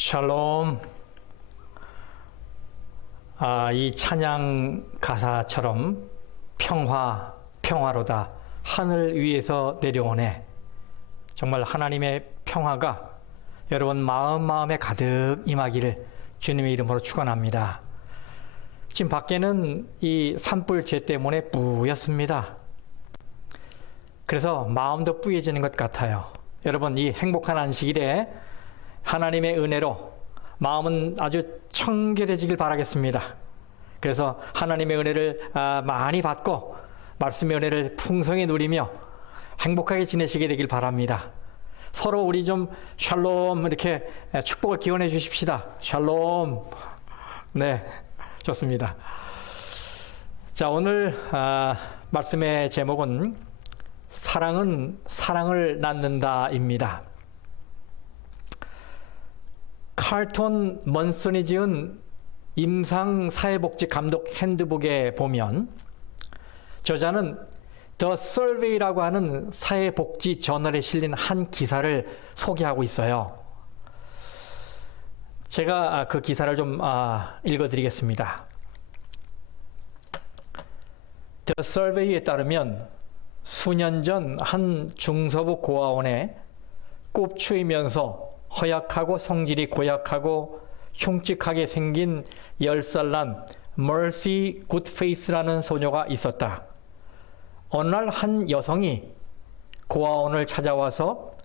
샬롬. 이 찬양 가사처럼 평화로다. 하늘 위에서 내려오네. 정말 하나님의 평화가 여러분 마음에 가득 임하기를 주님의 이름으로 축원합니다. 지금 밖에는 이 산불재 때문에 뿌였습니다. 그래서 마음도 뿌얘지는 것 같아요. 여러분, 이 행복한 안식일에 하나님의 은혜로 마음은 아주 청결해지길 바라겠습니다. 그래서 하나님의 은혜를 많이 받고 말씀의 은혜를 풍성히 누리며 행복하게 지내시게 되길 바랍니다. 서로 우리 좀 샬롬 이렇게 축복을 기원해 주십시다. 샬롬. 네, 좋습니다. 자, 오늘 말씀의 제목은 사랑은 사랑을 낳는다입니다. 칼톤 먼슨이 지은 임상사회복지 감독 핸드북에 보면 저자는 The Survey라고 하는 사회복지 저널에 실린 한 기사를 소개하고 있어요. 제가 그 기사를 좀 읽어드리겠습니다. The Survey에 따르면 수년 전 한 중서부 고아원에 꼽추이면서 허약하고 성질이 고약하고 흉측하게 생긴 10살 난 Mercy Goodface라는 소녀가 있었다. 어느 날 한 여성이 고아원을 찾아와서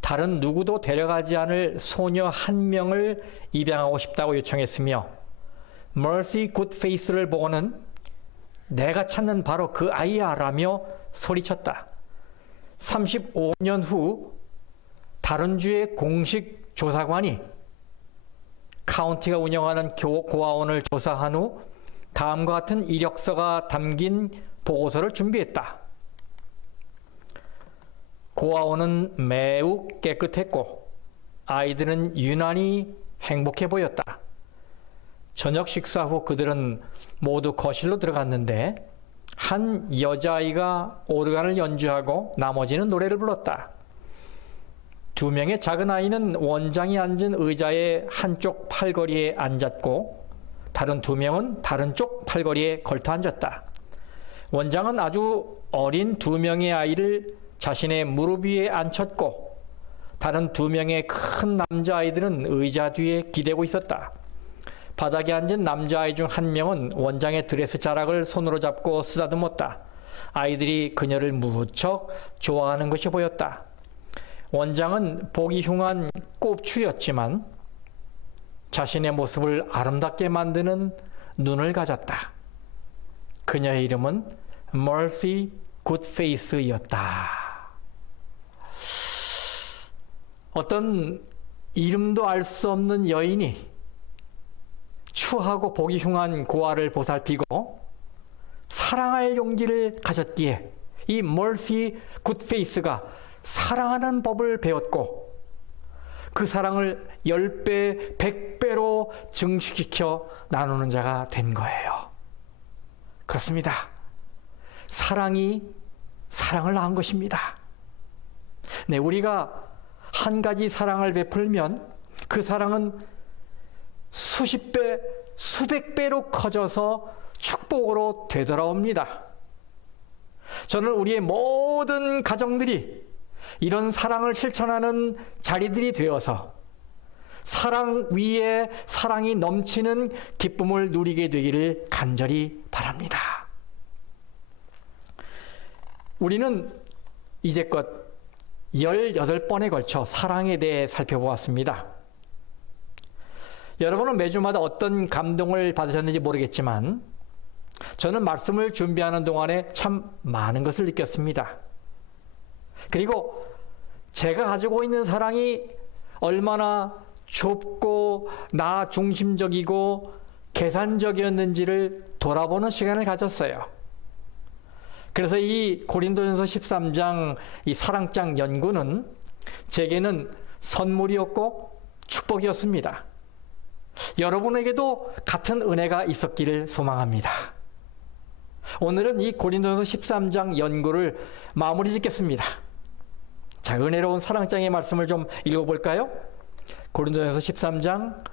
다른 누구도 데려가지 않을 소녀 한 명을 입양하고 싶다고 요청했으며 Mercy Goodface를 보고는 내가 찾는 바로 그 아이야 라며 소리쳤다. 35년 후 다른 주의 공식 조사관이 카운티가 운영하는 고아원을 조사한 후 다음과 같은 이력서가 담긴 보고서를 준비했다. 고아원은 매우 깨끗했고 아이들은 유난히 행복해 보였다. 저녁 식사 후 그들은 모두 거실로 들어갔는데 한 여자아이가 오르간을 연주하고 나머지는 노래를 불렀다. 2명의 작은 아이는 원장이 앉은 의자의 한쪽 팔걸이에 앉았고 다른 2명은 다른 쪽 팔걸이에 걸터 앉았다. 원장은 아주 어린 2명의 아이를 자신의 무릎 위에 앉혔고 다른 2명의 큰 남자아이들은 의자 뒤에 기대고 있었다. 바닥에 앉은 남자아이 중 1명은 원장의 드레스 자락을 손으로 잡고 쓰다듬었다. 아이들이 그녀를 무척 좋아하는 것이 보였다. 원장은 보기 흉한 꼽추였지만 자신의 모습을 아름답게 만드는 눈을 가졌다. 그녀의 이름은 Mercy Goodface였다. 어떤 이름도 알 수 없는 여인이 추하고 보기 흉한 고아를 보살피고 사랑할 용기를 가졌기에 이 Mercy Goodface가 사랑하는 법을 배웠고 그 사랑을 10배, 100배로 증식시켜 나누는 자가 된 거예요. 그렇습니다. 사랑이 사랑을 낳은 것입니다. 네, 우리가 한 가지 사랑을 베풀면 그 사랑은 수십 배, 수백 배로 커져서 축복으로 되돌아옵니다. 저는 우리의 모든 가정들이 이런 사랑을 실천하는 자리들이 되어서 사랑 위에 사랑이 넘치는 기쁨을 누리게 되기를 간절히 바랍니다. 우리는 이제껏 18번에 걸쳐 사랑에 대해 살펴보았습니다. 여러분은 매주마다 어떤 감동을 받으셨는지 모르겠지만 저는 말씀을 준비하는 동안에 참 많은 것을 느꼈습니다. 그리고 제가 가지고 있는 사랑이 얼마나 좁고 나 중심적이고 계산적이었는지를 돌아보는 시간을 가졌어요. 그래서 이 고린도전서 13장 이 사랑장 연구는 제게는 선물이었고 축복이었습니다. 여러분에게도 같은 은혜가 있었기를 소망합니다. 오늘은 이 고린도전서 13장 연구를 마무리 짓겠습니다. 자, 은혜로운 사랑장의 말씀을 좀 읽어볼까요? 고린도전서 13장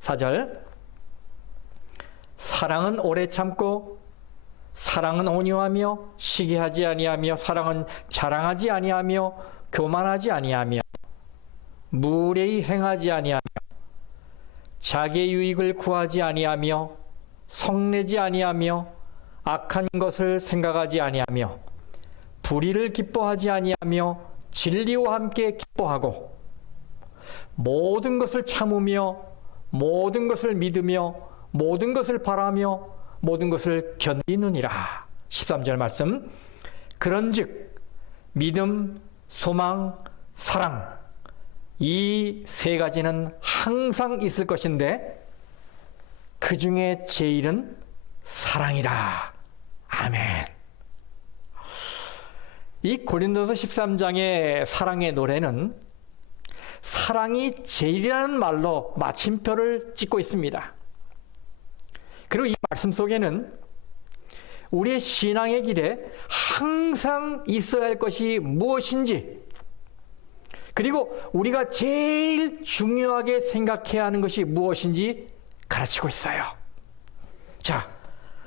4절. 사랑은 오래 참고 사랑은 온유하며 시기하지 아니하며 사랑은 자랑하지 아니하며 교만하지 아니하며 무례히 행하지 아니하며 자기의 유익을 구하지 아니하며 성내지 아니하며 악한 것을 생각하지 아니하며 불의를 기뻐하지 아니하며 진리와 함께 기뻐하고 모든 것을 참으며 모든 것을 믿으며 모든 것을 바라며 모든 것을 견디느니라. 13절 말씀. 그런즉 믿음, 소망, 사랑 이 세 가지는 항상 있을 것인데 그 중에 제일은 사랑이라. 아멘. 이 고린도서 13장의 사랑의 노래는 사랑이 제일이라는 말로 마침표를 찍고 있습니다. 그리고 이 말씀 속에는 우리의 신앙의 길에 항상 있어야 할 것이 무엇인지, 그리고 우리가 제일 중요하게 생각해야 하는 것이 무엇인지 가르치고 있어요. 자,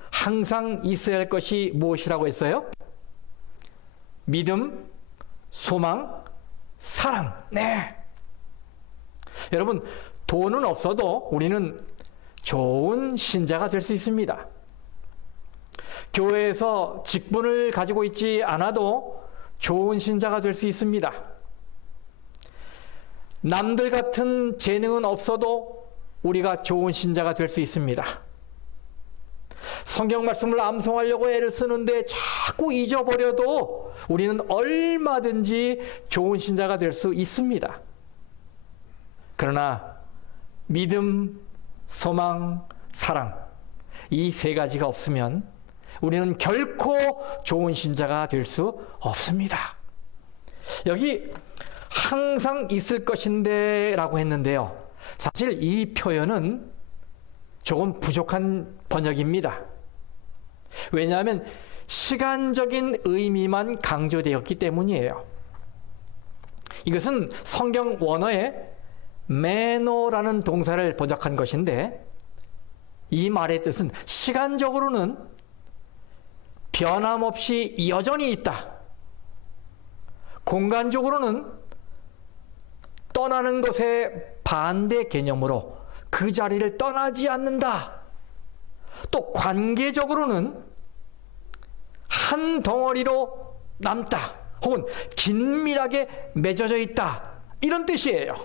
항상 있어야 할 것이 무엇이라고 했어요? 믿음, 소망, 사랑. 네. 여러분, 돈은 없어도 우리는 좋은 신자가 될 수 있습니다. 교회에서 직분을 가지고 있지 않아도 좋은 신자가 될 수 있습니다. 남들 같은 재능은 없어도 우리가 좋은 신자가 될 수 있습니다. 성경 말씀을 암송하려고 애를 쓰는데 자꾸 잊어버려도 우리는 얼마든지 좋은 신자가 될 수 있습니다. 그러나 믿음, 소망, 사랑 이 세 가지가 없으면 우리는 결코 좋은 신자가 될 수 없습니다. 여기 항상 있을 것인데 라고 했는데요. 사실 이 표현은 조금 부족한 번역입니다. 왜냐하면 시간적인 의미만 강조되었기 때문이에요. 이것은 성경 원어에 매노라는 동사를 번역한 것인데 이 말의 뜻은 시간적으로는 변함없이 여전히 있다. 공간적으로는 떠나는 것의 반대 개념으로 그 자리를 떠나지 않는다. 또 관계적으로는 한 덩어리로 남다. 혹은 긴밀하게 맺어져 있다. 이런 뜻이에요.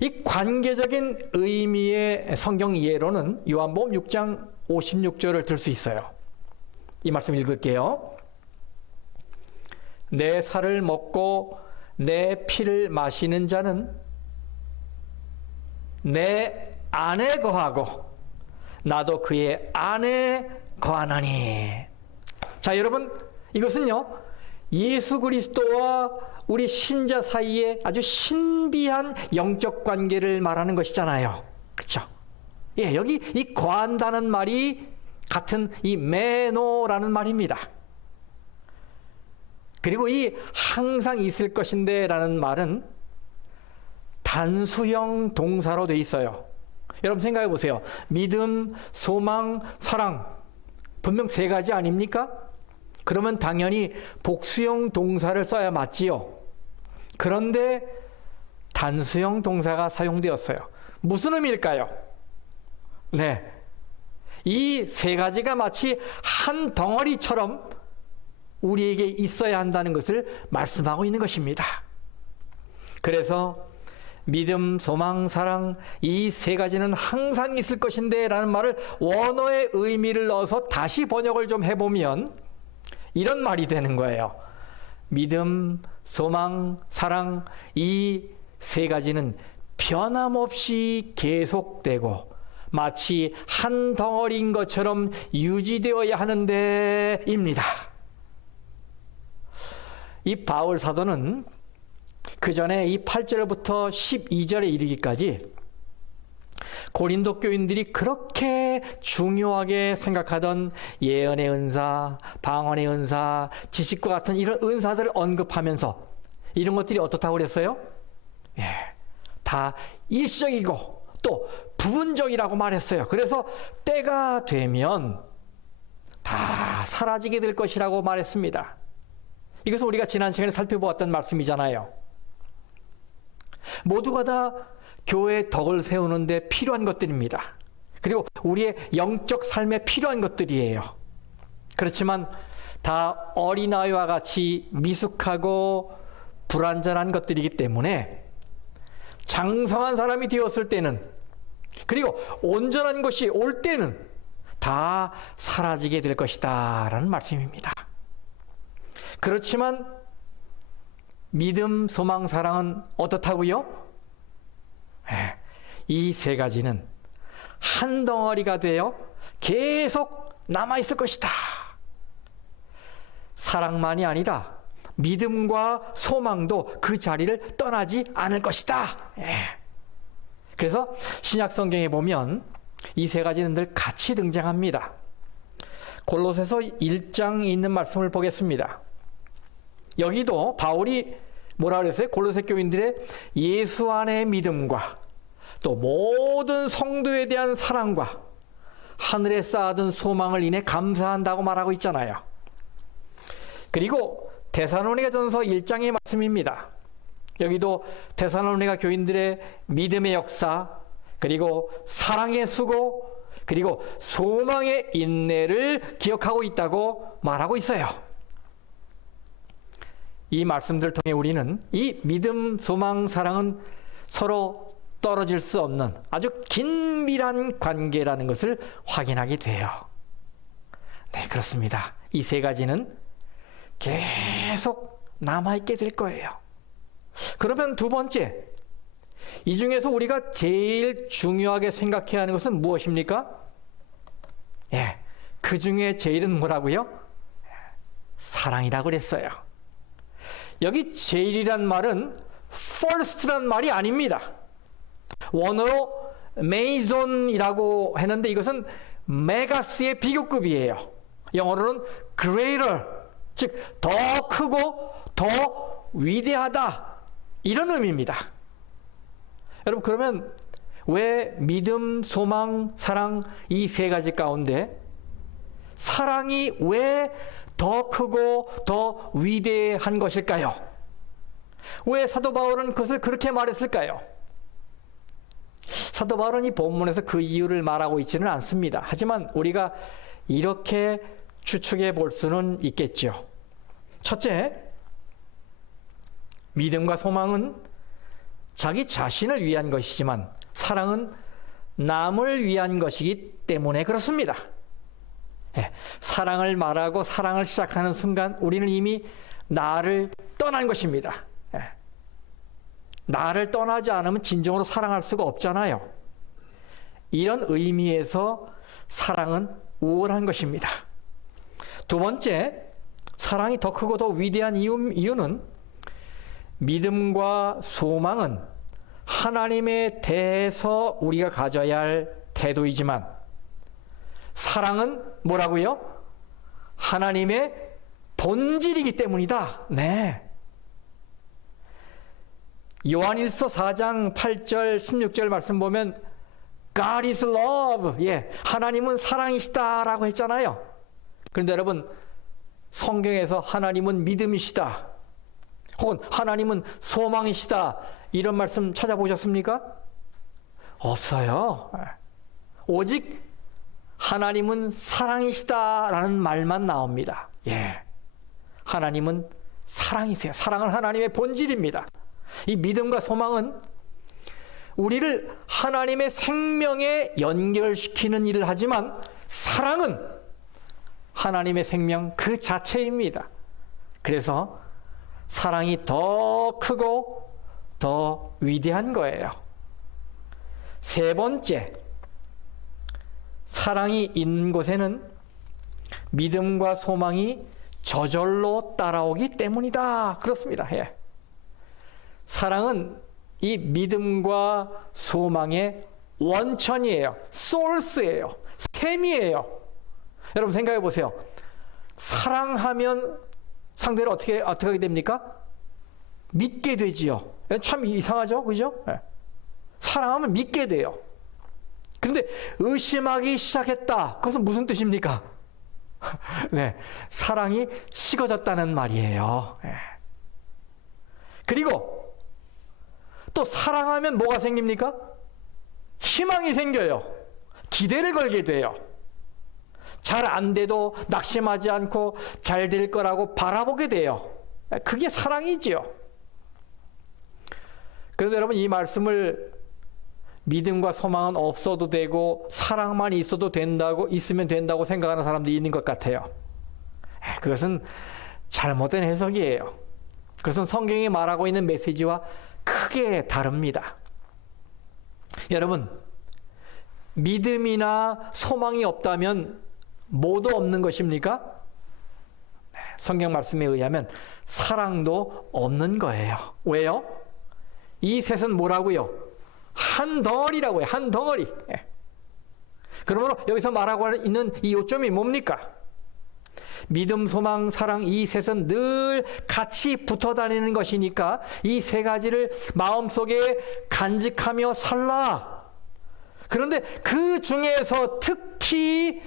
이 관계적인 의미의 성경 예로는 요한복음 6장 56절을 들 수 있어요. 이 말씀 읽을게요. 내 살을 먹고 내 피를 마시는 자는 내 안에 거하고 나도 그의 안에 거하나니. 자, 여러분, 이것은요 예수 그리스도와 우리 신자 사이에 아주 신비한 영적 관계를 말하는 것이잖아요. 그렇죠? 예, 여기 이 거한다는 말이 같은 이 매노라는 말입니다. 그리고 이 항상 있을 것인데 라는 말은 단수형 동사로 돼 있어요. 여러분 생각해 보세요. 믿음, 소망, 사랑 분명 세 가지 아닙니까? 그러면 당연히 복수형 동사를 써야 맞지요. 그런데 단수형 동사가 사용되었어요. 무슨 의미일까요? 네, 이 세 가지가 마치 한 덩어리처럼 우리에게 있어야 한다는 것을 말씀하고 있는 것입니다. 그래서 믿음, 소망, 사랑 이 세 가지는 항상 있을 것인데 라는 말을 원어의 의미를 넣어서 다시 번역을 좀 해보면 이런 말이 되는 거예요. 믿음, 소망, 사랑 이 세 가지는 변함없이 계속되고 마치 한 덩어리인 것처럼 유지되어야 하는데 입니다. 이 바울 사도는 그 전에 이 8절부터 12절에 이르기까지 고린도 교인들이 그렇게 중요하게 생각하던 예언의 은사, 방언의 은사, 지식과 같은 이런 은사들을 언급하면서 이런 것들이 어떻다고 그랬어요? 다 일시적이고 또 부분적이라고 말했어요. 그래서 때가 되면 다 사라지게 될 것이라고 말했습니다. 이것은 우리가 지난 시간에 살펴보았던 말씀이잖아요. 모두가 다 교회의 덕을 세우는데 필요한 것들입니다. 그리고 우리의 영적 삶에 필요한 것들이에요. 그렇지만 다 어린아이와 같이 미숙하고 불완전한 것들이기 때문에 장성한 사람이 되었을 때는, 그리고 온전한 것이 올 때는 다 사라지게 될 것이다 라는 말씀입니다. 그렇지만 믿음, 소망, 사랑은 어떻다고요? 이 세 가지는 한 덩어리가 되어 계속 남아있을 것이다. 사랑만이 아니라 믿음과 소망도 그 자리를 떠나지 않을 것이다. 그래서 신약 성경에 보면 이 세 가지는 늘 같이 등장합니다. 골로새서 1장에 있는 말씀을 보겠습니다. 여기도 바울이 뭐라 그랬어요? 골로새 교인들의 예수 안의 믿음과 또 모든 성도에 대한 사랑과 하늘에 쌓아둔 소망을 인해 감사한다고 말하고 있잖아요. 그리고 데살로니가전서 1장의 말씀입니다. 여기도 데살로니가 교인들의 믿음의 역사, 그리고 사랑의 수고, 그리고 소망의 인내를 기억하고 있다고 말하고 있어요. 이 말씀들을 통해 우리는 이 믿음, 소망, 사랑은 서로 떨어질 수 없는 아주 긴밀한 관계라는 것을 확인하게 돼요. 네, 그렇습니다. 이 세 가지는 계속 남아있게 될 거예요. 그러면 두 번째, 이 중에서 우리가 제일 중요하게 생각해야 하는 것은 무엇입니까? 그 중에 제일은 뭐라고요? 사랑이라고 그랬어요. 여기 제일이란 말은 first란 말이 아닙니다. 원어로 메이존이라고 했는데 이것은 메가스의 비교급이에요. 영어로는 greater, 즉 더 크고 더 위대하다, 이런 의미입니다. 여러분, 그러면 왜 믿음, 소망, 사랑 이 세 가지 가운데 사랑이 왜 더 크고 더 위대한 것일까요? 왜 사도 바울은 그것을 그렇게 말했을까요? 사도 바울은 이 본문에서 그 이유를 말하고 있지는 않습니다. 하지만 우리가 이렇게 추측해 볼 수는 있겠죠. 첫째, 믿음과 소망은 자기 자신을 위한 것이지만 사랑은 남을 위한 것이기 때문에 그렇습니다. 사랑을 말하고 사랑을 시작하는 순간 우리는 이미 나를 떠난 것입니다. 나를 떠나지 않으면 진정으로 사랑할 수가 없잖아요. 이런 의미에서 사랑은 우월한 것입니다. 두 번째, 사랑이 더 크고 더 위대한 이유는 믿음과 소망은 하나님에 대해서 우리가 가져야 할 태도이지만 사랑은 뭐라고요? 하나님의 본질이기 때문이다. 네. 요한일서 4장 8절 16절 말씀 보면 God is love. 하나님은 사랑이시다라고 했잖아요. 그런데 여러분, 성경에서 하나님은 믿음이시다, 혹은 하나님은 소망이시다, 이런 말씀 찾아보셨습니까? 없어요. 오직 하나님은 사랑이시다라는 말만 나옵니다. 하나님은 사랑이세요. 사랑은 하나님의 본질입니다. 이 믿음과 소망은 우리를 하나님의 생명에 연결시키는 일을 하지만 사랑은 하나님의 생명 그 자체입니다. 그래서 사랑이 더 크고 더 위대한 거예요. 세 번째, 사랑이 있는 곳에는 믿음과 소망이 저절로 따라오기 때문이다. 그렇습니다. 사랑은 이 믿음과 소망의 원천이에요. 소스예요. 샘이에요. 여러분 생각해 보세요. 사랑하면 상대를 어떻게 하게 됩니까? 믿게 되지요. 참 이상하죠, 그죠? 네. 사랑하면 믿게 돼요. 그런데 의심하기 시작했다. 그것은 무슨 뜻입니까? 네, 사랑이 식어졌다는 말이에요. 네. 그리고 또 사랑하면 뭐가 생깁니까? 희망이 생겨요. 기대를 걸게 돼요. 잘 안 돼도 낙심하지 않고 잘 될 거라고 바라보게 돼요. 그게 사랑이지요. 그런데 여러분, 이 말씀을 믿음과 소망은 없어도 되고 사랑만 있으면 된다고 생각하는 사람들이 있는 것 같아요. 그것은 잘못된 해석이에요. 그것은 성경이 말하고 있는 메시지와 크게 다릅니다. 여러분, 믿음이나 소망이 없다면 뭐도 없는 것입니까? 성경 말씀에 의하면 사랑도 없는 거예요. 왜요? 이 셋은 뭐라고요? 한 덩어리라고요. 한 덩어리. 그러므로 여기서 말하고 있는 이 요점이 뭡니까? 믿음, 소망, 사랑 이 셋은 늘 같이 붙어 다니는 것이니까 이 세 가지를 마음속에 간직하며 살라. 그런데 그 중에서 특히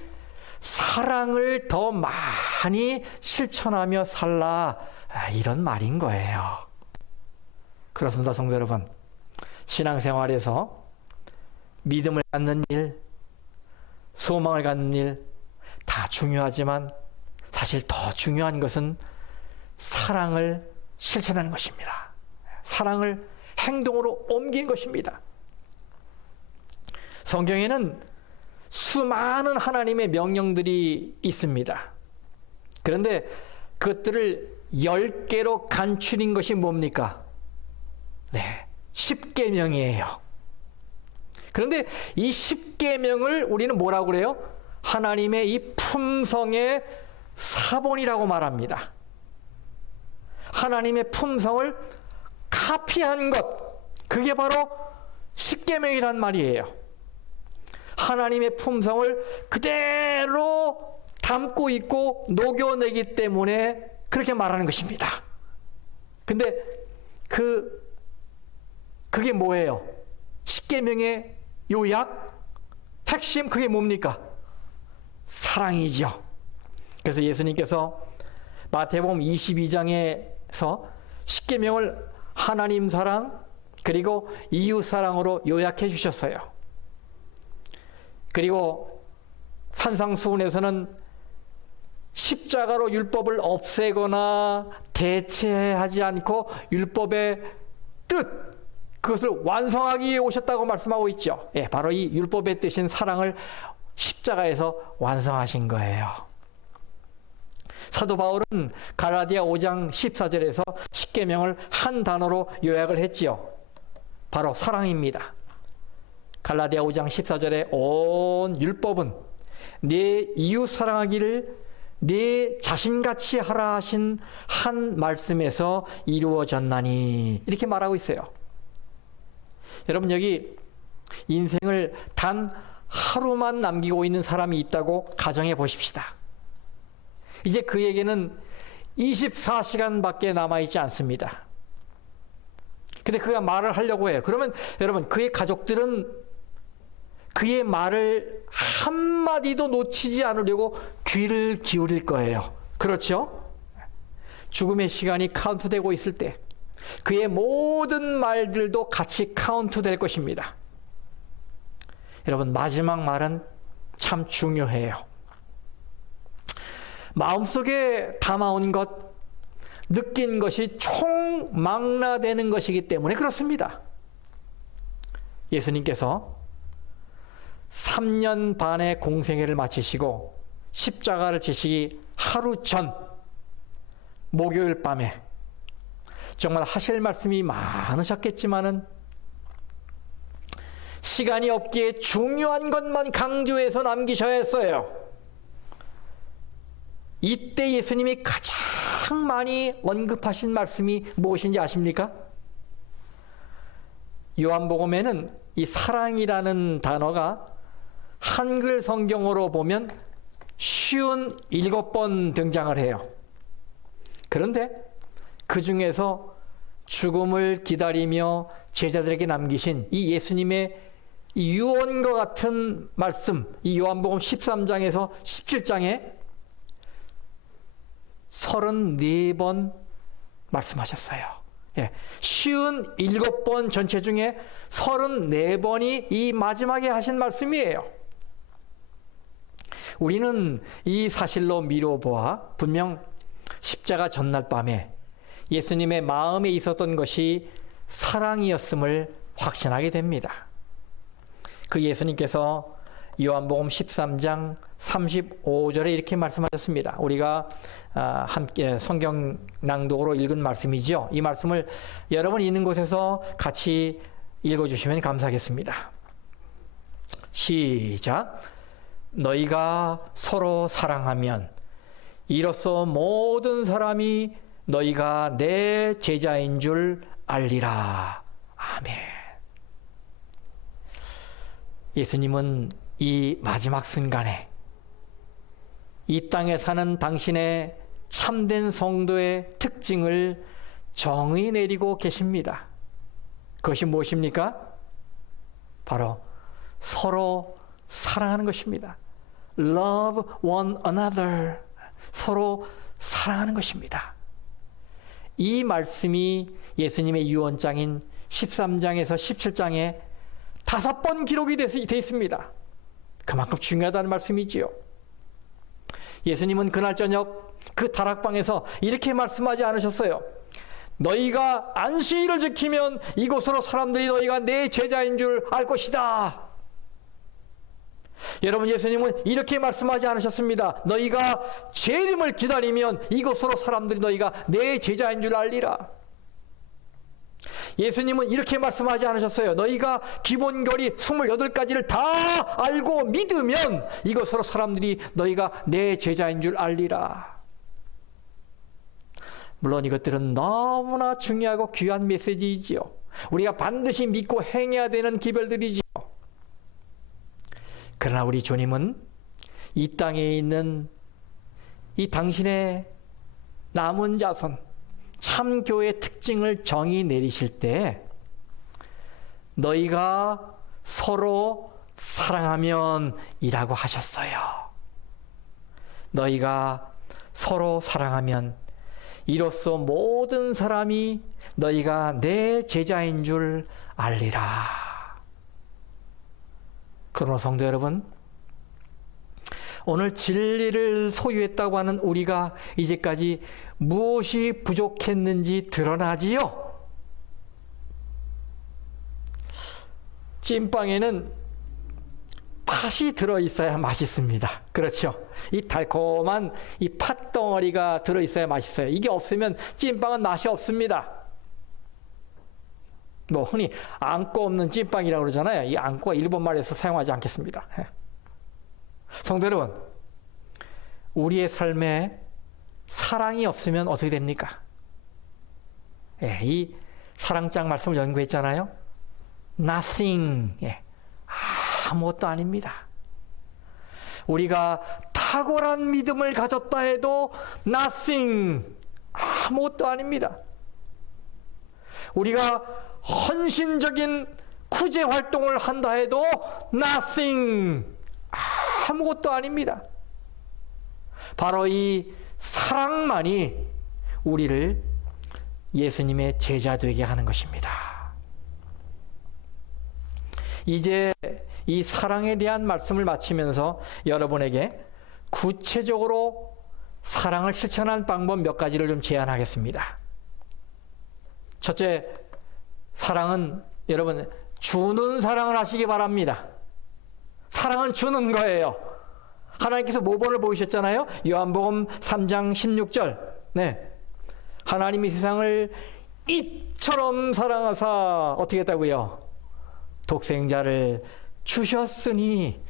사랑을 더 많이 실천하며 살라. 이런 말인 거예요. 그렇습니다, 성도 여러분. 신앙생활에서 믿음을 갖는 일, 소망을 갖는 일 다 중요하지만 사실 더 중요한 것은 사랑을 실천하는 것입니다. 사랑을 행동으로 옮긴 것입니다. 성경에는 수많은 하나님의 명령들이 있습니다. 그런데 그것들을 10개로 간추린 것이 뭡니까? 네, 10계명이에요. 그런데 이 10계명을 우리는 뭐라고 그래요? 하나님의 이 품성의 사본이라고 말합니다. 하나님의 품성을 카피한 것, 그게 바로 10계명이란 말이에요. 하나님의 품성을 그대로 담고 있고 녹여내기 때문에 그렇게 말하는 것입니다. 근데 그게 뭐예요? 10계명의 요약? 핵심 그게 뭡니까? 사랑이죠. 그래서 예수님께서 마태복음 22장에서 10계명을 하나님 사랑 그리고 이웃 사랑으로 요약해 주셨어요. 그리고 산상수훈에서는 십자가로 율법을 없애거나 대체하지 않고 율법의 뜻, 그것을 완성하기 위해 오셨다고 말씀하고 있죠. 예, 바로 이 율법의 뜻인 사랑을 십자가에서 완성하신 거예요. 사도 바울은 갈라디아 5장 14절에서 10계명을 한 단어로 요약을 했지요. 바로 사랑입니다. 갈라디아 5장 14절에 온 율법은 네 이웃 사랑하기를 네 자신같이 하라 하신 한 말씀에서 이루어졌나니, 이렇게 말하고 있어요. 여러분, 여기 인생을 단 하루만 남기고 있는 사람이 있다고 가정해 보십시다. 이제 그에게는 24시간밖에 남아있지 않습니다. 근데 그가 말을 하려고 해요. 그러면 여러분, 그의 가족들은 그의 말을 한마디도 놓치지 않으려고 귀를 기울일 거예요. 그렇죠? 죽음의 시간이 카운트되고 있을 때 그의 모든 말들도 같이 카운트될 것입니다. 여러분, 마지막 말은 참 중요해요. 마음속에 담아온 것, 느낀 것이 총망라되는 것이기 때문에 그렇습니다. 예수님께서 3년 반의 공생애를 마치시고 십자가를 지시기 하루 전 목요일 밤에 정말 하실 말씀이 많으셨겠지만은 시간이 없기에 중요한 것만 강조해서 남기셔야 했어요. 이때 예수님이 가장 많이 언급하신 말씀이 무엇인지 아십니까? 요한복음에는 이 사랑이라는 단어가 한글 성경으로 보면 57번 등장을 해요. 그런데 그 중에서 죽음을 기다리며 제자들에게 남기신 이 예수님의 이 유언과 같은 말씀, 이 요한복음 13장에서 17장에 34번 말씀하셨어요. 예, 57번 전체 중에 34번이 이 마지막에 하신 말씀이에요. 우리는 이 사실로 미뤄보아 분명 십자가 전날 밤에 예수님의 마음에 있었던 것이 사랑이었음을 확신하게 됩니다. 그 예수님께서 요한복음 13장 35절에 이렇게 말씀하셨습니다. 우리가 함께 성경 낭독으로 읽은 말씀이죠. 이 말씀을 여러분 있는 곳에서 같이 읽어주시면 감사하겠습니다. 시작. 너희가 서로 사랑하면 이로써 모든 사람이 너희가 내 제자인 줄 알리라. 아멘. 예수님은 이 마지막 순간에 이 땅에 사는 당신의 참된 성도의 특징을 정의 내리고 계십니다. 그것이 무엇입니까? 바로 서로 사랑하는 것입니다. Love one another. 서로 사랑하는 것입니다. 이 말씀이 예수님의 유언장인 13장에서 17장에 5번 기록이 되어 있습니다. 그만큼 중요하다는 말씀이지요. 예수님은 그날 저녁 그 다락방에서 이렇게 말씀하지 않으셨어요. 너희가 안식일을 지키면 이곳으로 사람들이 너희가 내 제자인 줄 알 것이다. 여러분, 예수님은 이렇게 말씀하지 않으셨습니다. 너희가 재림을 기다리면 이곳으로 사람들이 너희가 내 제자인 줄 알리라. 예수님은 이렇게 말씀하지 않으셨어요. 너희가 기본결의 28가지를 다 알고 믿으면 이것으로 사람들이 너희가 내 제자인 줄 알리라. 물론 이것들은 너무나 중요하고 귀한 메시지이지요. 우리가 반드시 믿고 행해야 되는 기별들이지요. 그러나 우리 주님은 이 땅에 있는 이 당신의 남은 자손, 참교의 특징을 정의 내리실 때 너희가 서로 사랑하면 이라고 하셨어요. 너희가 서로 사랑하면 이로써 모든 사람이 너희가 내 제자인 줄 알리라. 그러나 성도 여러분, 오늘 진리를 소유했다고 하는 우리가 이제까지 무엇이 부족했는지 드러나지요? 찐빵에는 팥이 들어있어야 맛있습니다. 그렇죠? 이 달콤한 이 팥덩어리가 들어있어야 맛있어요. 이게 없으면 찐빵은 맛이 없습니다. 뭐 흔히 앙꼬 없는 찐빵이라고 그러잖아요. 이 앙꼬가 일본 말에서 사용하지 않겠습니다. 성도 여러분, 우리의 삶에 사랑이 없으면 어떻게 됩니까? 이 사랑장 말씀을 연구했잖아요. Nothing. 아무것도 아닙니다. 우리가 탁월한 믿음을 가졌다 해도 nothing. 아무것도 아닙니다. 우리가 헌신적인 구제 활동을 한다 해도 nothing. 아무것도 아닙니다. 바로 이 사랑만이 우리를 예수님의 제자 되게 하는 것입니다. 이제 이 사랑에 대한 말씀을 마치면서 여러분에게 구체적으로 사랑을 실천하는 방법 몇 가지를 좀 제안하겠습니다. 첫째, 사랑은 여러분 주는 사랑을 하시기 바랍니다. 사랑은 주는 거예요. 하나님께서 모범을 보이셨잖아요. 요한복음 3장 16절. 네. 하나님이 세상을 이처럼 사랑하사 어떻게 했다고요? 독생자를 주셨으니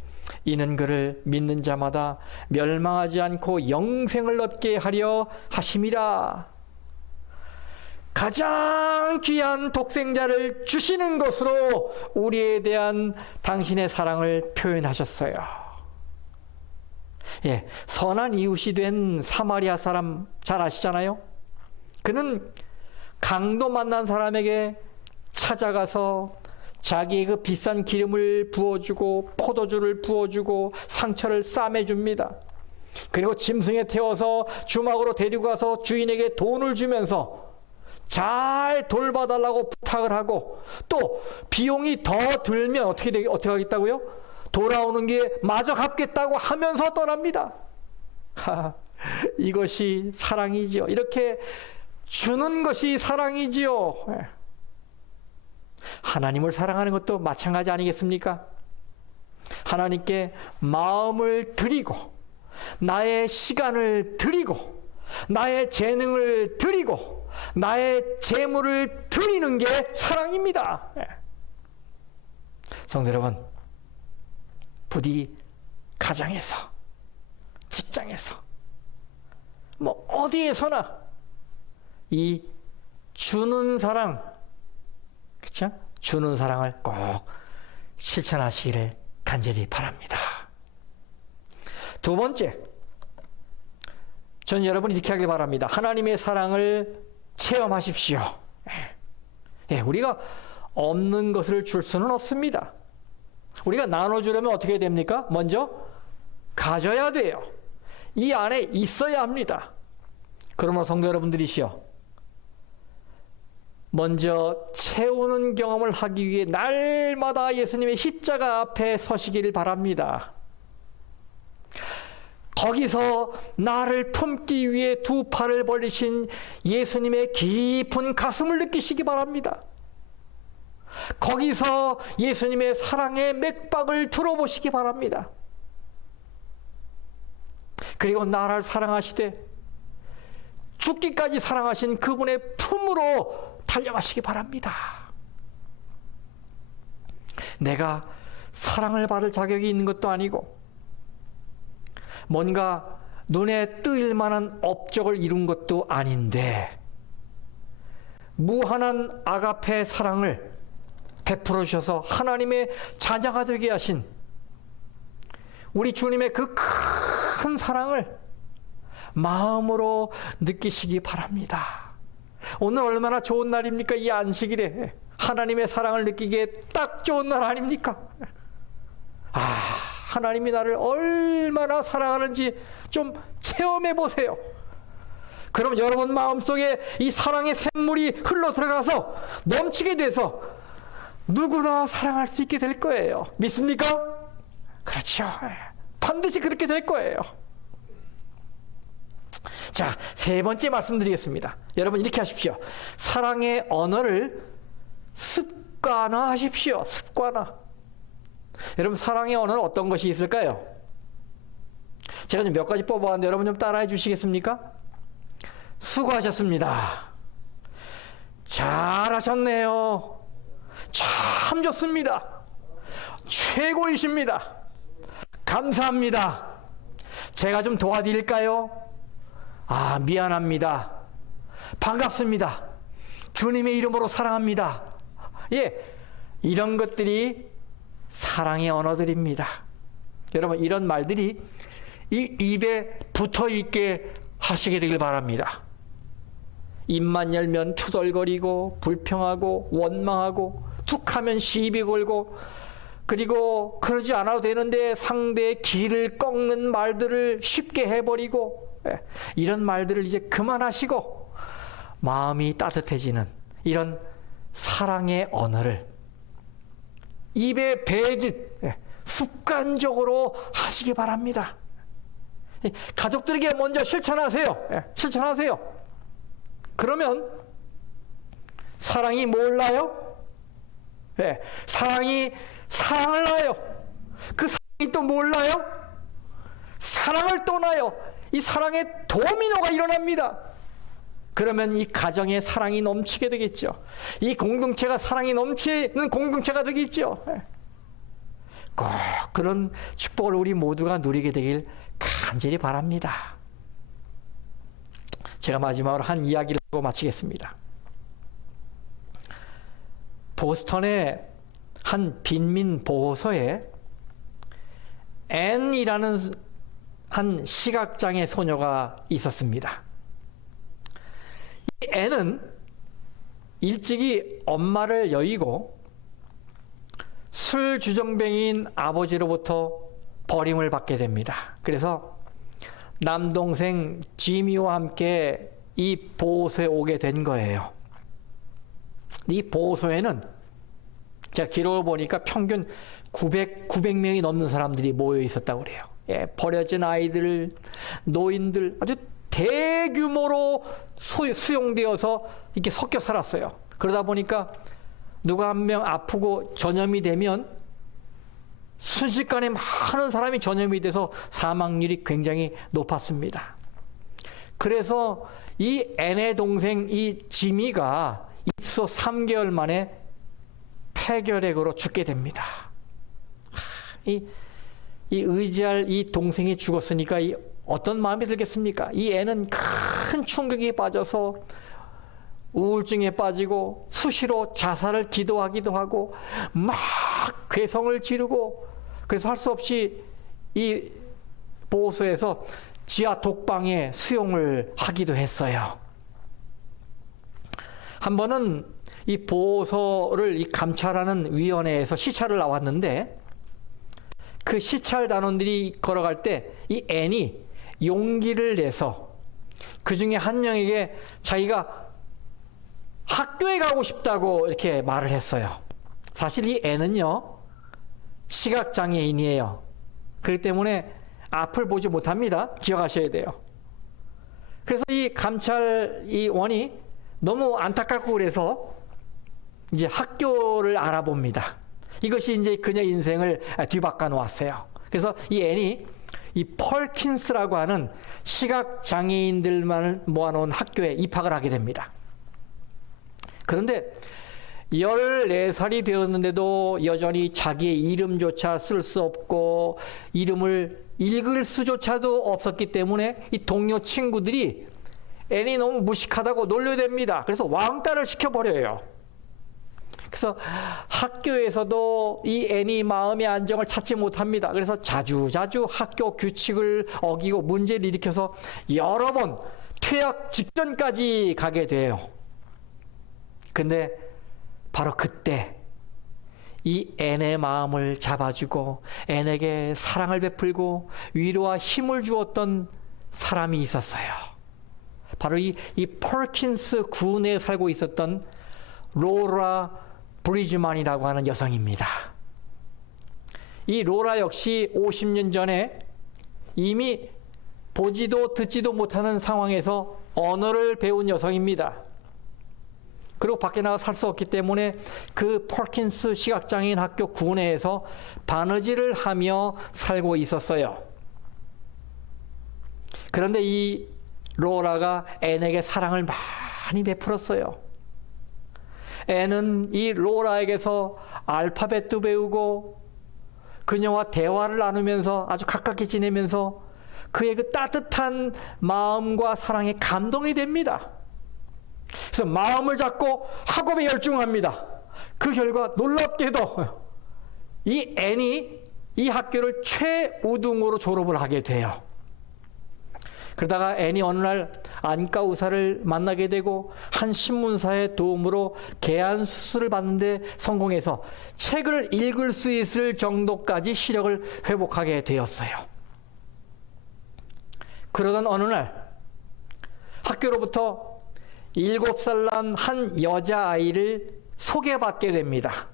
이는 그를 믿는 자마다 멸망하지 않고 영생을 얻게 하려 하심이라. 가장 귀한 독생자를 주시는 것으로 우리에 대한 당신의 사랑을 표현하셨어요. 선한 이웃이 된 사마리아 사람 잘 아시잖아요. 그는 강도 만난 사람에게 찾아가서 자기의 그 비싼 기름을 부어주고 포도주를 부어주고 상처를 싸매줍니다. 그리고 짐승에 태워서 주막으로 데리고 가서 주인에게 돈을 주면서 잘 돌봐달라고 부탁을 하고, 또 비용이 더 들면 어떻게 하겠다고요? 돌아오는 게 마저 갚겠다고 하면서 떠납니다. 이것이 사랑이지요. 이렇게 주는 것이 사랑이지요. 하나님을 사랑하는 것도 마찬가지 아니겠습니까? 하나님께 마음을 드리고 나의 시간을 드리고 나의 재능을 드리고 나의 재물을 드리는 게 사랑입니다. 성도 여러분, 부디 가정에서, 직장에서, 뭐 어디에서나 이 주는 사랑, 그렇죠? 주는 사랑을 꼭 실천하시기를 간절히 바랍니다. 두 번째, 저는 여러분 이렇게 하길 바랍니다. 하나님의 사랑을 체험하십시오. 우리가 없는 것을 줄 수는 없습니다. 우리가 나눠주려면 어떻게 됩니까? 먼저 가져야 돼요. 이 안에 있어야 합니다. 그러므로 성도 여러분들이시여, 먼저 채우는 경험을 하기 위해 날마다 예수님의 십자가 앞에 서시기를 바랍니다. 거기서 나를 품기 위해 두 팔을 벌리신 예수님의 깊은 가슴을 느끼시기 바랍니다. 거기서 예수님의 사랑의 맥박을 들어보시기 바랍니다. 그리고 나를 사랑하시되 죽기까지 사랑하신 그분의 품으로 달려가시기 바랍니다. 내가 사랑을 받을 자격이 있는 것도 아니고 뭔가 눈에 뜰 만한 업적을 이룬 것도 아닌데 무한한 아가페 사랑을 베풀어 주셔서 하나님의 자녀가 되게 하신 우리 주님의 그 큰 사랑을 마음으로 느끼시기 바랍니다. 오늘 얼마나 좋은 날입니까? 이 안식일에 하나님의 사랑을 느끼기에 딱 좋은 날 아닙니까? 하나님이 나를 얼마나 사랑하는지 좀 체험해 보세요. 그럼 여러분 마음속에 이 사랑의 샘물이 흘러 들어가서 넘치게 돼서 누구나 사랑할 수 있게 될 거예요. 믿습니까? 그렇죠. 반드시 그렇게 될 거예요. 자, 세 번째 말씀드리겠습니다. 여러분 이렇게 하십시오. 사랑의 언어를 습관화하십시오. 습관화. 여러분 사랑의 언어는 어떤 것이 있을까요? 제가 좀 몇 가지 뽑아봤는데 여러분 좀 따라해 주시겠습니까? 수고하셨습니다. 잘하셨네요. 참 좋습니다. 최고이십니다. 감사합니다. 제가 좀 도와드릴까요? 미안합니다. 반갑습니다. 주님의 이름으로 사랑합니다. 이런 것들이 사랑의 언어들입니다. 여러분 이런 말들이 이 입에 붙어 있게 하시게 되길 바랍니다. 입만 열면 투덜거리고 불평하고 원망하고 툭하면 시비 걸고, 그리고 그러지 않아도 되는데 상대의 기를 꺾는 말들을 쉽게 해버리고, 이런 말들을 이제 그만하시고 마음이 따뜻해지는 이런 사랑의 언어를 입에 배듯 습관적으로 하시기 바랍니다. 가족들에게 먼저 실천하세요. 실천하세요. 그러면 사랑이 뭘 낳아요? 사랑이 사랑을 낳아요. 그 사랑이 또 뭘 낳아요? 사랑을 또 낳아요. 이 사랑의 도미노가 일어납니다. 그러면 이 가정에 사랑이 넘치게 되겠죠. 이 공동체가 사랑이 넘치는 공동체가 되겠죠. 꼭 그런 축복을 우리 모두가 누리게 되길 간절히 바랍니다. 제가 마지막으로 한 이야기를 하고 마치겠습니다. 보스턴의 한 빈민 보호소에 앤이라는 한 시각장애 소녀가 있었습니다. 이 앤은 일찍이 엄마를 여의고 술주정뱅이인 아버지로부터 버림을 받게 됩니다. 그래서 남동생 지미와 함께 이 보호소에 오게 된 거예요. 이 보호소에는 제가 기록을 보니까 평균 900명이 넘는 사람들이 모여 있었다고 그래요. 예, 버려진 아이들, 노인들 아주 대규모로 수용되어서 이렇게 섞여 살았어요. 그러다 보니까 누가 한 명 아프고 전염이 되면 순식간에 많은 사람이 전염이 돼서 사망률이 굉장히 높았습니다. 그래서 이 앤의 동생 이 지미가 입소 3개월 만에 폐결핵으로 죽게 됩니다. 이 의지할 이 동생이 죽었으니까 어떤 마음이 들겠습니까? 이 애는 큰 충격에 빠져서 우울증에 빠지고 수시로 자살을 기도하기도 하고 막 괴성을 지르고, 그래서 할 수 없이 이 보호소에서 지하 독방에 수용을 하기도 했어요. 한 번은 이 보호소를 감찰하는 위원회에서 시찰을 나왔는데, 그 시찰 단원들이 걸어갈 때 이 앤이 용기를 내서 그 중에 한 명에게 자기가 학교에 가고 싶다고 이렇게 말을 했어요. 사실 이 애는요, 시각장애인이에요. 그렇기 때문에 앞을 보지 못합니다. 기억하셔야 돼요. 그래서 이 감찰원이 너무 안타깝고 그래서 이제 학교를 알아봅니다. 이것이 이제 그녀 인생을 뒤바꿔 놓았어요. 그래서 이 앤이 이 펄킨스라고 하는 시각장애인들만 모아놓은 학교에 입학을 하게 됩니다. 그런데 14살이 되었는데도 여전히 자기의 이름조차 쓸 수 없고 이름을 읽을 수조차도 없었기 때문에 이 동료 친구들이 앤이 너무 무식하다고 놀려댑니다. 그래서 왕따를 시켜버려요. 그래서 학교에서도 이 앤이 마음의 안정을 찾지 못합니다. 그래서 자주자주 학교 규칙을 어기고 문제를 일으켜서 여러 번 퇴학 직전까지 가게 돼요. 근데 바로 그때 이 앤의 마음을 잡아주고 앤에게 사랑을 베풀고 위로와 힘을 주었던 사람이 있었어요. 바로 이 퍼킨스 군에 살고 있었던 로라 브리즈만이라고 하는 여성입니다. 이 로라 역시 50년 전에 이미 보지도 듣지도 못하는 상황에서 언어를 배운 여성입니다. 그리고 밖에 나가 살 수 없기 때문에 그 퍼킨스 시각장애인 학교 구내에서 바느질을 하며 살고 있었어요. 그런데 이 로라가 앤에게 사랑을 많이 베풀었어요. 앤은 이 로라에게서 알파벳도 배우고 그녀와 대화를 나누면서 아주 가깝게 지내면서 그의 그 따뜻한 마음과 사랑에 감동이 됩니다. 그래서 마음을 잡고 학업에 열중합니다. 그 결과 놀랍게도 이 앤이 이 학교를 최우등으로 졸업을 하게 돼요. 그러다가 앤이 어느 날 안과 의사를 만나게 되고 한 신문사의 도움으로 개안 수술을 받는데 성공해서 책을 읽을 수 있을 정도까지 시력을 회복하게 되었어요. 그러던 어느 날 학교로부터 7살 난 한 여자아이를 소개받게 됩니다.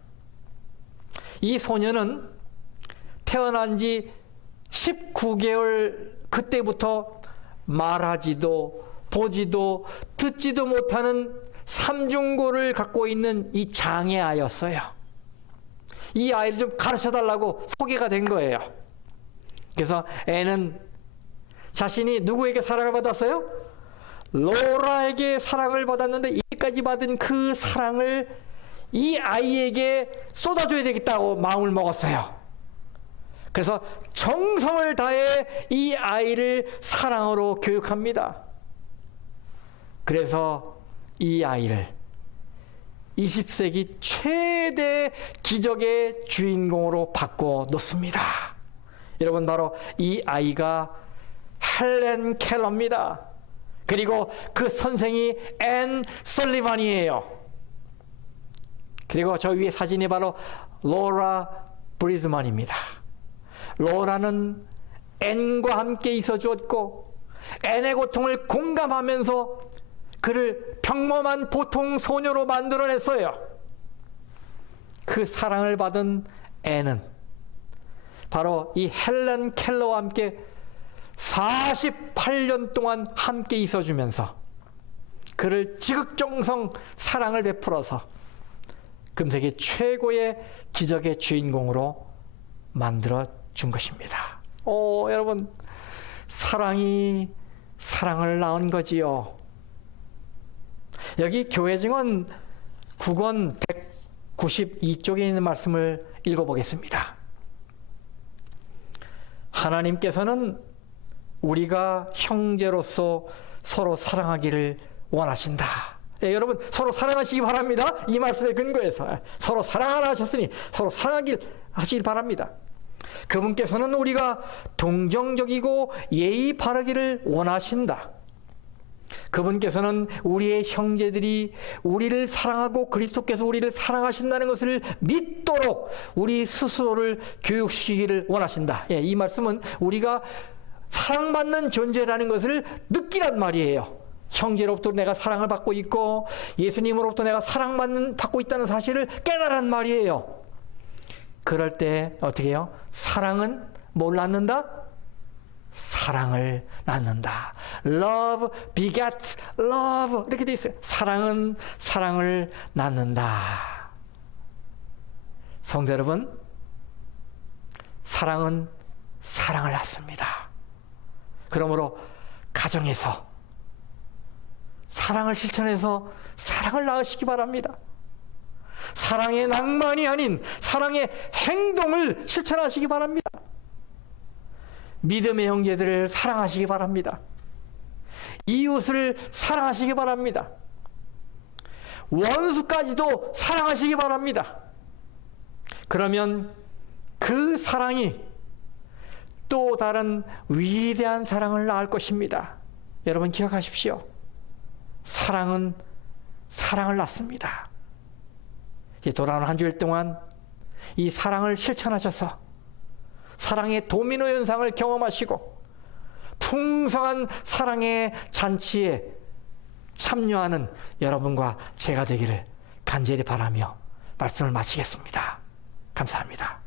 이 소녀는 태어난 지 19개월 그때부터 말하지도 보지도 듣지도 못하는 삼중고를 갖고 있는 이 장애아였어요. 이 아이를 좀 가르쳐달라고 소개가 된 거예요. 그래서 애는 자신이 누구에게 사랑을 받았어요? 로라에게 사랑을 받았는데 이때까지 받은 그 사랑을 이 아이에게 쏟아줘야 되겠다고 마음을 먹었어요. 그래서 정성을 다해 이 아이를 사랑으로 교육합니다. 그래서 이 아이를 20세기 최대 기적의 주인공으로 바꿔 놓습니다. 여러분, 바로 이 아이가 헬렌 켈러입니다. 그리고 그 선생이 앤 설리반이에요. 그리고 저 위에 사진이 바로 로라 브리즈만입니다. 로라는 앤과 함께 있어 주었고 앤의 고통을 공감하면서 그를 평범한 보통 소녀로 만들어냈어요. 그 사랑을 받은 앤은 바로 이 헬렌 켈러와 함께 48년 동안 함께 있어주면서 그를 지극정성 사랑을 베풀어서 금세기 최고의 기적의 주인공으로 만들어 준 것입니다. 여러분, 사랑이 사랑을 낳은 거지요. 여기 교회 증언 9권 192쪽에 있는 말씀을 읽어보겠습니다. 하나님께서는 우리가 형제로서 서로 사랑하기를 원하신다. 여러분, 서로 사랑하시기 바랍니다. 이 말씀에 근거해서 서로 사랑하라 하셨으니 서로 사랑하길 바랍니다. 그분께서는 우리가 동정적이고 예의 바르기를 원하신다. 그분께서는 우리의 형제들이 우리를 사랑하고 그리스도께서 우리를 사랑하신다는 것을 믿도록 우리 스스로를 교육시키기를 원하신다. 이 말씀은 우리가 사랑받는 존재라는 것을 느끼란 말이에요. 형제로부터 내가 사랑을 받고 있고 예수님으로부터 내가 사랑받고 있다는 사실을 깨달은 말이에요. 그럴 때 어떻게 해요? 사랑은 뭘 낳는다? 사랑을 낳는다. Love begets love 이렇게 돼 있어요. 사랑은 사랑을 낳는다. 성도 여러분, 사랑은 사랑을 낳습니다. 그러므로 가정에서 사랑을 실천해서 사랑을 낳으시기 바랍니다. 사랑의 낭만이 아닌 사랑의 행동을 실천하시기 바랍니다. 믿음의 형제들을 사랑하시기 바랍니다. 이웃을 사랑하시기 바랍니다. 원수까지도 사랑하시기 바랍니다. 그러면 그 사랑이 또 다른 위대한 사랑을 낳을 것입니다. 여러분 기억하십시오. 사랑은 사랑을 낳습니다. 이제 돌아오는 한 주일 동안 이 사랑을 실천하셔서 사랑의 도미노 현상을 경험하시고 풍성한 사랑의 잔치에 참여하는 여러분과 제가 되기를 간절히 바라며 말씀을 마치겠습니다. 감사합니다.